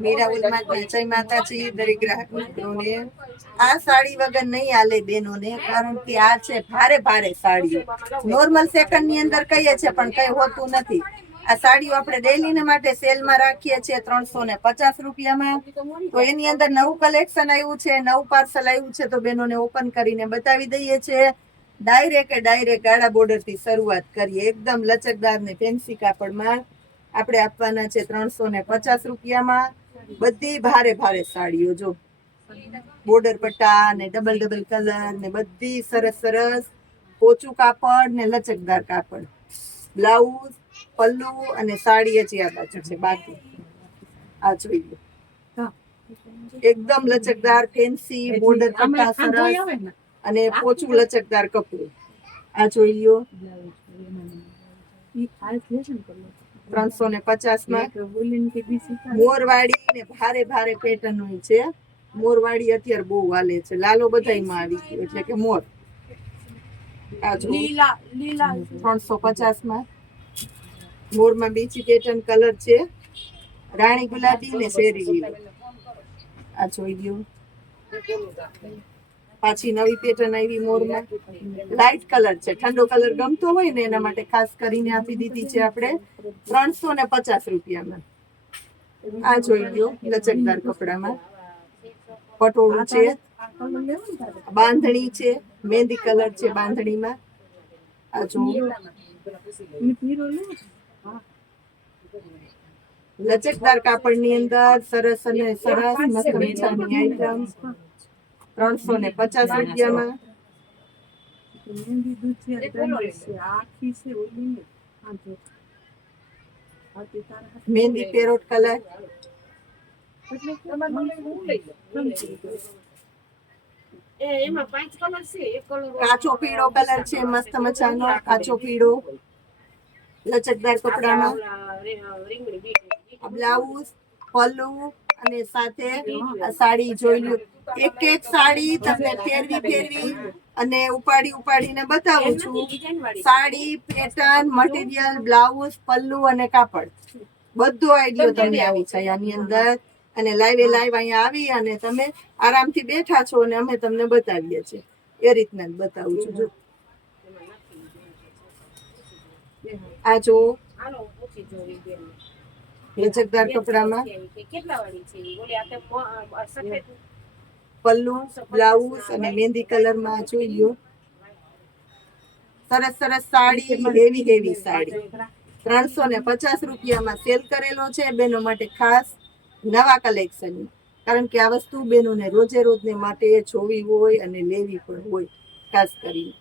મીરાઉલમાં જય માતાજી દરેક ગ્રાહક મિત્રોને। આ સાડી વગર નહીં હાલે બેનોને, કારણ કે આ છે ભારે ભારે સાડીઓ। નોર્મલ સેકન્ડ ની અંદર કહીએ છે પણ કઈ હોતું નથી। આ સાડીઓ આપણે ડેલી માટે સેલમાં રાખીએ છીએ 350 રૂપિયામાં। તો એની અંદર નવું કલેક્શન આવ્યું છે, નવું પાર્સલ આવ્યું છે, તો બેનોને ઓપન કરીને બતાવી દઈએ છીએ। ડાયરેક્ટ ગાળા બોર્ડર થી શરૂઆત કરીએ। એકદમ લચકદાર ને ફેન્સી કાપડમાં આપણે આપવાના છે 350 રૂપિયામાં। બધી ભારે ભારે સાડીઓ જો બોર્ડર પટ્ટા ને ડબલ કલર ને બધી સરસ સરસ પોચું કાપડ ને લચકદાર કાપડ। બ્લાઉઝ, પલ્લુ અને સાડી હજી આ બાજુ છે બાકી। આ જોઈ લો, એકદમ લચકદાર ફેન્સી બોર્ડર પટ્ટા સરસ અને પોચું લચકદાર કપડું। આ જોઈ લ્યો 350 માં। મોરવાડી ને ભારે ભારે પેટર્ન છે। મોરવાડી અત્યારે બહુ હાલે છે, લાલો બધાયમાં આવી ગયો એટલે કે મોર। આ જો 350 માં। મોરમાં બીજી પેટર્ન કલર છે, રાણી ગુલાબી ને શેરી લીલો। આ જોઈ લ્યો, પાછી નવી પેટર્ન આવી મોરમાં। લાઈટ કલર છે, ઠંડો કલર ગમતો હોય ને એના માટે ખાસ કરીને આપી દીધી છે આપણે 350 રૂપિયામાં। આ જોઈ લ્યો લચકદાર કપડામાં પટોળું છે, બાંધણી છે, મહેંદી કલર છે બાંધણીમાં। આ જો લચકદાર કાપડની અંદર સરસ અને સરસ મસ્ત મજાની આઈટમ 350 રૂપિયામાં। મહેંદી પેરોટ કલર, કાચો પીળો કલર છે મસ્ત મજાનો કાચો પીળો લચકદાર કપડામાં। બ્લાઉઝ, પલ્લુ અને સાથે સાડી જોઈ લો। એક એક સાડી તમને ફેરવી અને ઉપાડીને બતાવું છું। સાડી, પેટર્ન, મટીરિયલ, બ્લાઉઝ, પલ્લુ અને કાપડ બધો આઈડિયો તમને આવી જાય આની અંદર। અને લાઈવ અહીંયા આવી અને તમે આરામથી બેઠા છો અને અમે તમને બતાવીએ છીએ એ રીતના જ બતાવું છું। જો આ જો લચકદાર કપડામાં પલ્લુ, બ્લાઉઝ અને મહેંદી કલરમાં જોઈ લ્યો। સરસ સરસ સાડી, હેવી સાડી 350 રૂપિયામાં સેલ કરેલો છે બેનો માટે ખાસ નવા કલેક્શન। કારણ કે આ વસ્તુ બેનોને રોજે રોજને માટે જોવી હોય અને લેવી પણ હોય ખાસ કરીને।